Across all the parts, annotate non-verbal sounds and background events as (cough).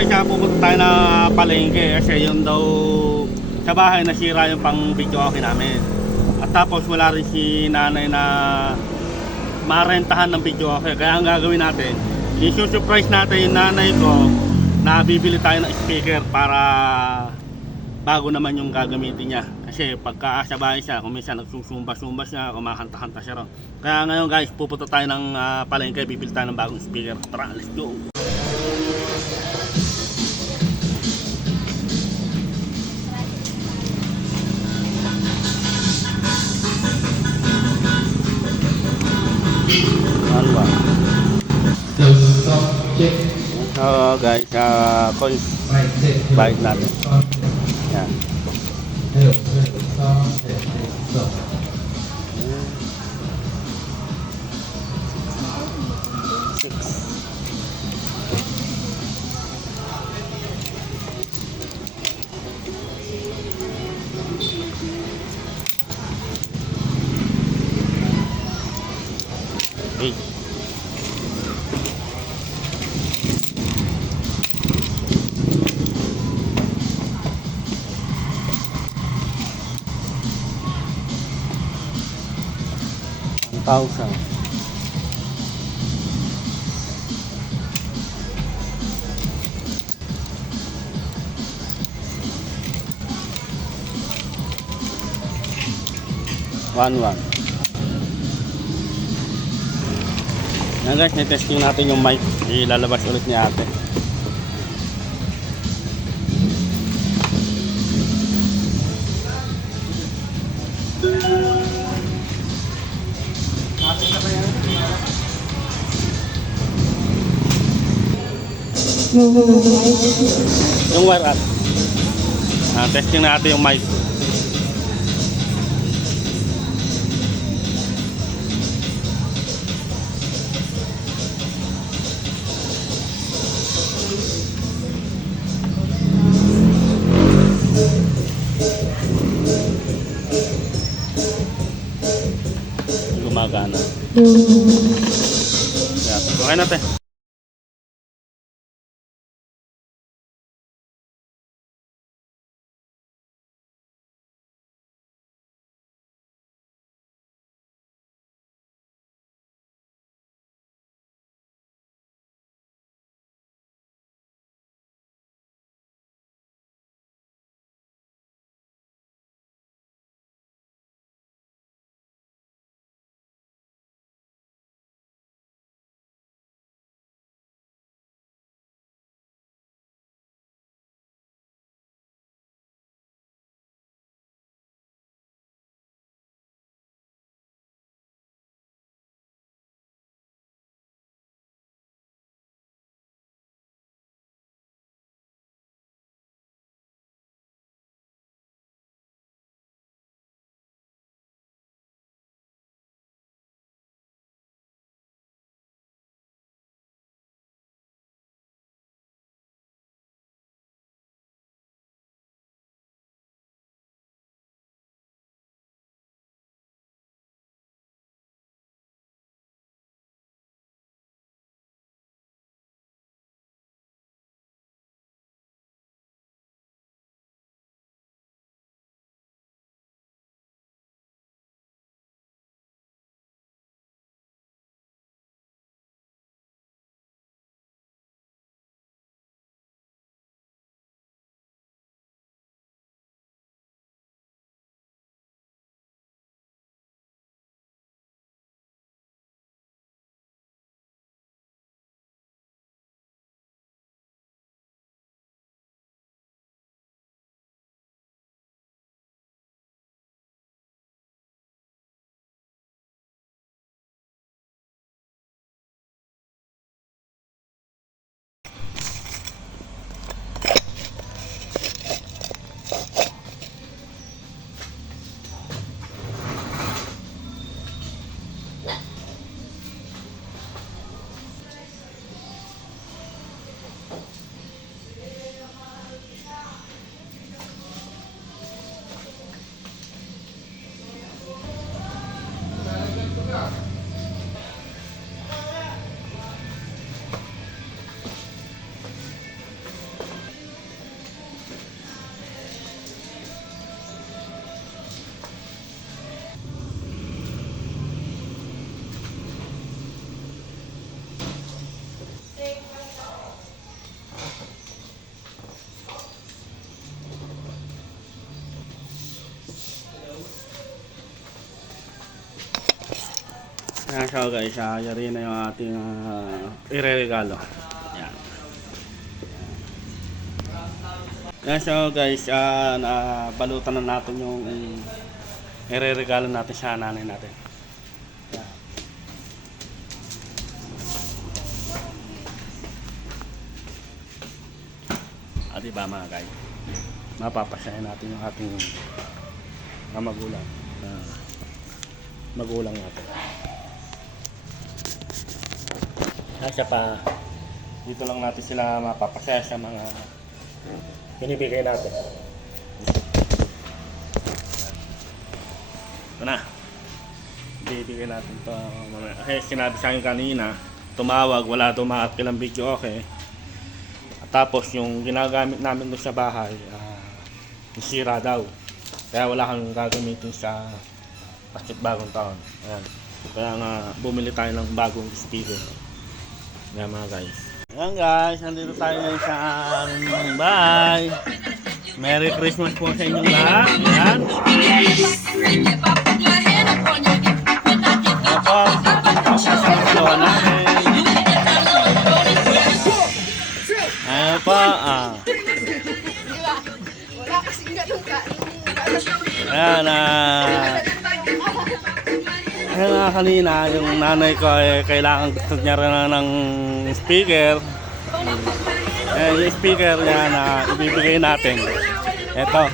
guys, kaya pupunta tayo na palengke kasi yung daw sa bahay nasira yung pang video okay namin. At tapos wala rin si nanay na marentahan ng video okay. Kaya ang gagawin natin, i-surprise natin yung nanay ko na bibili tayo ng speaker para bago naman yung gagamitin niya. Kasi pagka sa bahay siya, kung nagsusumba-sumba siya, kumakanta-kanta siya ron. Kaya ngayon guys, pupunta tayo ng ah, palengke, bibili tayo ng bagong speaker. Tara, let's go! Alwa. So guys, uh, bike natin. Thousand. One one. Yan guys, testing natin yung mic. Ilalabas ulit ni ate. Yung wire up. Ah, testing natin yung mic. Gumagana. Yan. Okay natin. Ayan siya guys, uh, yari na yung ating uh, ireregalo. Ayan. Ayan siya guys, uh, nabalutan na natin yung um, ireregalo natin sa nanay natin. Ah, diba mga guys? Mapapasaya natin yung ating mga magulang. Ah, magulang natin. Kasi pa, dito lang natin sila mapapasaya sa mga binibigay natin. Ito na. Bibigay natin to. Kasi sinabi sa akin kanina, tumawag, wala tumakat kilang video okay. At tapos yung ginagamit namin doon sa bahay, ah, sira daw. Kaya wala kang gagamitin sa bakit bagong taon. Ayan. Kaya nga bumili tayo ng bagong speaker. Mga guys. Ayan guys, nandito tayo ngayon sa aming bahay. Merry Christmas po sa inyong lahat. Ayan. Ayan ah. Ah. Ayan nga kanina, yung nanay ko ay kailangan gusto niya rin na ng speaker. Ayan, yung speaker niya na ibibigay natin. Ito.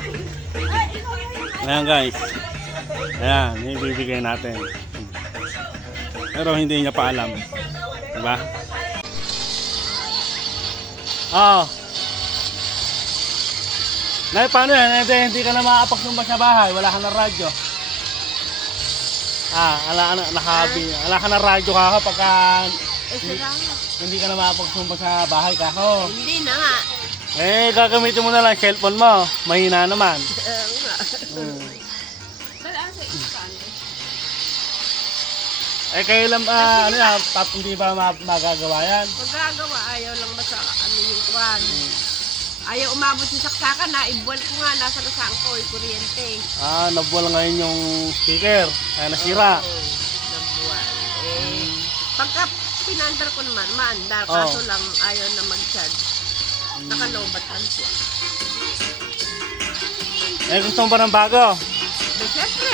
Ayan guys. Ayan, ibibigay natin. Pero hindi niya pa alam. Diba? Oh. Nay, paano yan? Hindi, hindi ka na makapagsumbas sa bahay. Wala ka na radyo. Ah, ala ala nakabi. Ala ka na radyo ka Eh, sila nga. hindi ka na makapagsumbas sa bahay ka. Oh. Hindi na nga. Eh, gagamitin mo na lang cellphone mo. Mahina naman. (laughs) Oo nga. Hmm. Wala sa ispan. Eh, kayo lang, ah, ano yan, tap, hindi ba ma- magagawa yan? Magagawa, ayaw lang masa ano yung kwan. Ayaw umabot yung saksakan na, ibuwal ko nga, nasa nasaan ko, yung kuryente. Ah, nabuwal ngayon yung speaker. Kaya nasira. Oo, nabuwal. Eh, pagka pinandar ko naman, maandar, Oo. kaso lang ayaw na mag-charge. Nakalobat lang siya. Eh, gusto mo ba ng bago? Pero syempre,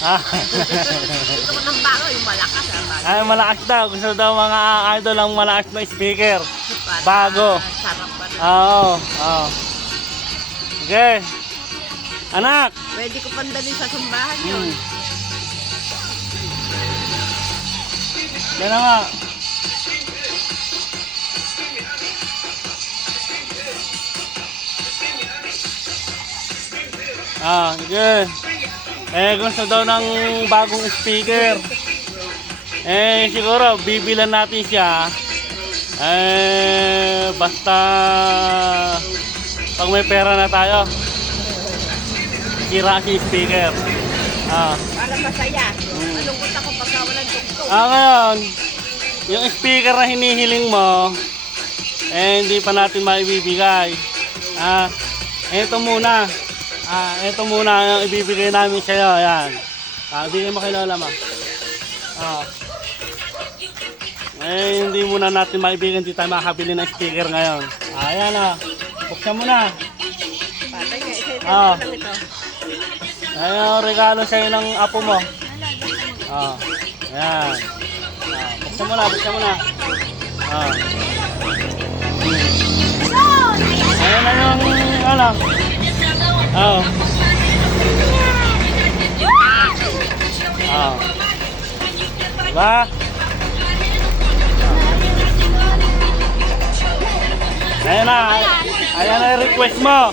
Ah. (laughs) gusto ko ng bago, yung malakas. Ah, bago. Ay, malakas daw. Gusto daw mga idol ang malakas na speaker. Para bago. Sarap pa. Oo, oo. Okay. Anak! Pwede ko pandalhin sa sambahan yun. Hmm. Yan na nga. Ah, sige. Eh, gusto daw ng bagong speaker. Eh, siguro, bibilan natin siya. Eh, basta pag may pera na tayo. Sira si speaker. Ah. Para masaya. Malungkot ako pagka walang tugtog. Ah, ngayon, yung speaker na hinihiling mo, eh, hindi pa natin maibibigay. Ah, ito muna. Ah, ito muna ang ibibigay namin sa'yo. Ayan. Ah, bigay mo kay Lola ma. Ah. Eh, hindi muna natin maibigay. Hindi tayo makakabili ng speaker ngayon. Ah, ayan ah. Buksan mo na. Patay nga, ito Ah. regalo sa'yo ng apo mo. Ah, ayan. Ah, buksan mo na, buksan mo na. Ah. Ayan na yung, ano. Oh. Ah. Diba? Ayan na. Ayan na yung request mo.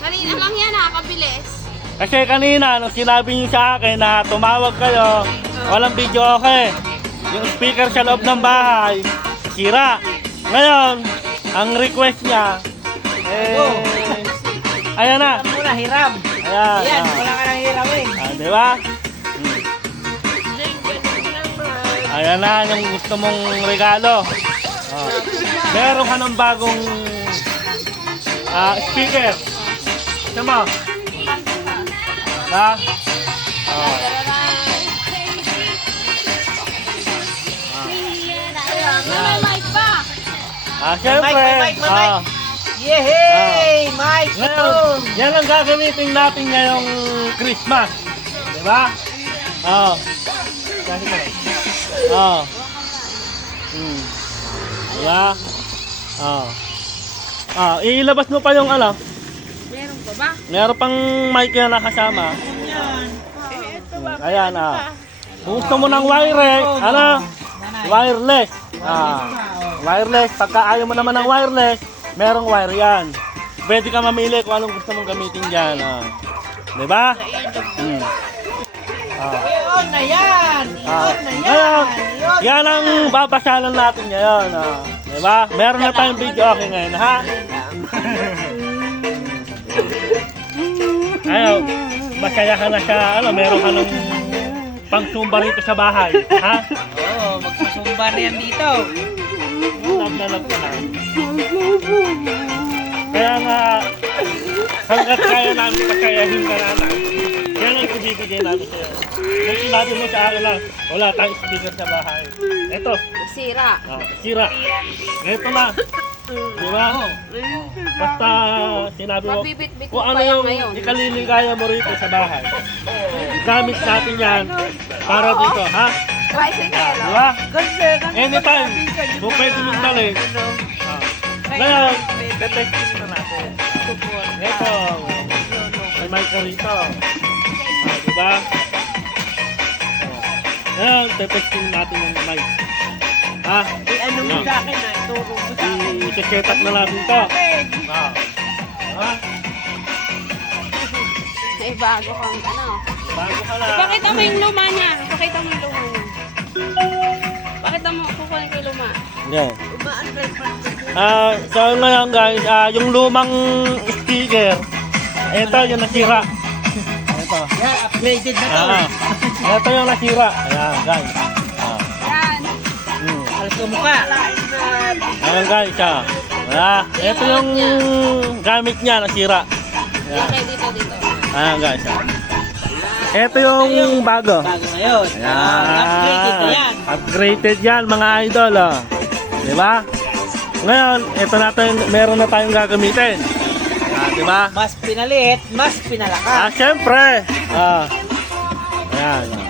Kanina lang yan, nakakabilis. Kasi kanina, nung sinabi niyo sa akin na tumawag kayo, walang video okay. Yung speaker sa loob ng bahay, sira. Ngayon, ang request niya, eh, ayan na. Muna, hiram. Ayan. ah. ka nang hiramin. Ah, di ba? Ayan na yung gusto mong regalo. Oh meron ka ng bagong uh, speaker. Ito mo. Ha? Oh. May mic. Ah, siyempre. Mic, may mic, Yehey! Ah. Oh. Mike! Ngayon, yan ang gagamitin natin ngayong Christmas. Diba? Oo. Oh. Kasi ka. Oo. Oh. Hmm. Diba? Oo. Ah, ilabas mo pa yung ano, Meron pa ba? meron pang mic na nakasama. Eh, ito ba? Ayan, ah. Gusto mo ng wireless, ano? Wireless. Ah. Wireless. Pagka ayaw mo naman ng wireless, merong wire yan. Pwede ka mamili kung anong gusto mong gamitin dyan. Ah. Di ba? Hmm. Ah. Iyon na yan! Ah. Iyon na yan! Yan ang babasalan natin ngayon. Ah. Di ba? Meron na tayong video okay ngayon, ha? Ayaw, masaya ka na sa, ano, meron ka ng pangsumba rito sa bahay, ha? Oo, magsusumba na yan dito. Naglalab ka na. Kaya nga, hanggat kaya namin pagkayahin ka na yan ang ibibigay natin sa'yo. Yung sinabi mo sa akin lang, wala tayong speaker sa bahay. Ito, Sira. ah, sira. Ito na. Di ba? Basta sinabi mo, Mabibit-bit kung ano pa yan yung ngayon. ikaliligaya mo rito sa bahay. Gamit natin yan para dito, ha? Tricycle. Di ba? Kasi, Anytime, kung pwede mong dalhin. Ah. Ngayon, tetesting na natin. Ito, may mic ka rito. Ah, di ba? Oh. Ngayon, tetesting natin yung mic. Ha? Eh, ano mo sa akin na? Ituro mo sa akin. I-set up na natin to. Ah. Ha? Ay, bago kang ano. Bago ka na. Pakita mo yung luma niya. Pakita mo yung luma niya. Pakita mo, kukunin ko yung luma. Yeah. Ah, so ngayon guys, ah, yung lumang speaker, ito yung nasira. Ito. Yan, upgraded na to. Ah, ito yung nasira. Ayan, guys. Ah. Yan. Hmm. Alas ko mukha. Ayan guys, ah. Ah, ito yung gamit niya nasira. Ayan. Dito, dito. Ayan guys. Ah. Ito yung bago. Bago ngayon. Ah, upgraded yan. Upgraded yan mga idol. Oh. Di ba? Ngayon, ito natin, meron na tayong gagamitin. Ah, di ba? Mas pinalit, mas Ah, pinalakas. syempre. Ah. Ayan. ah.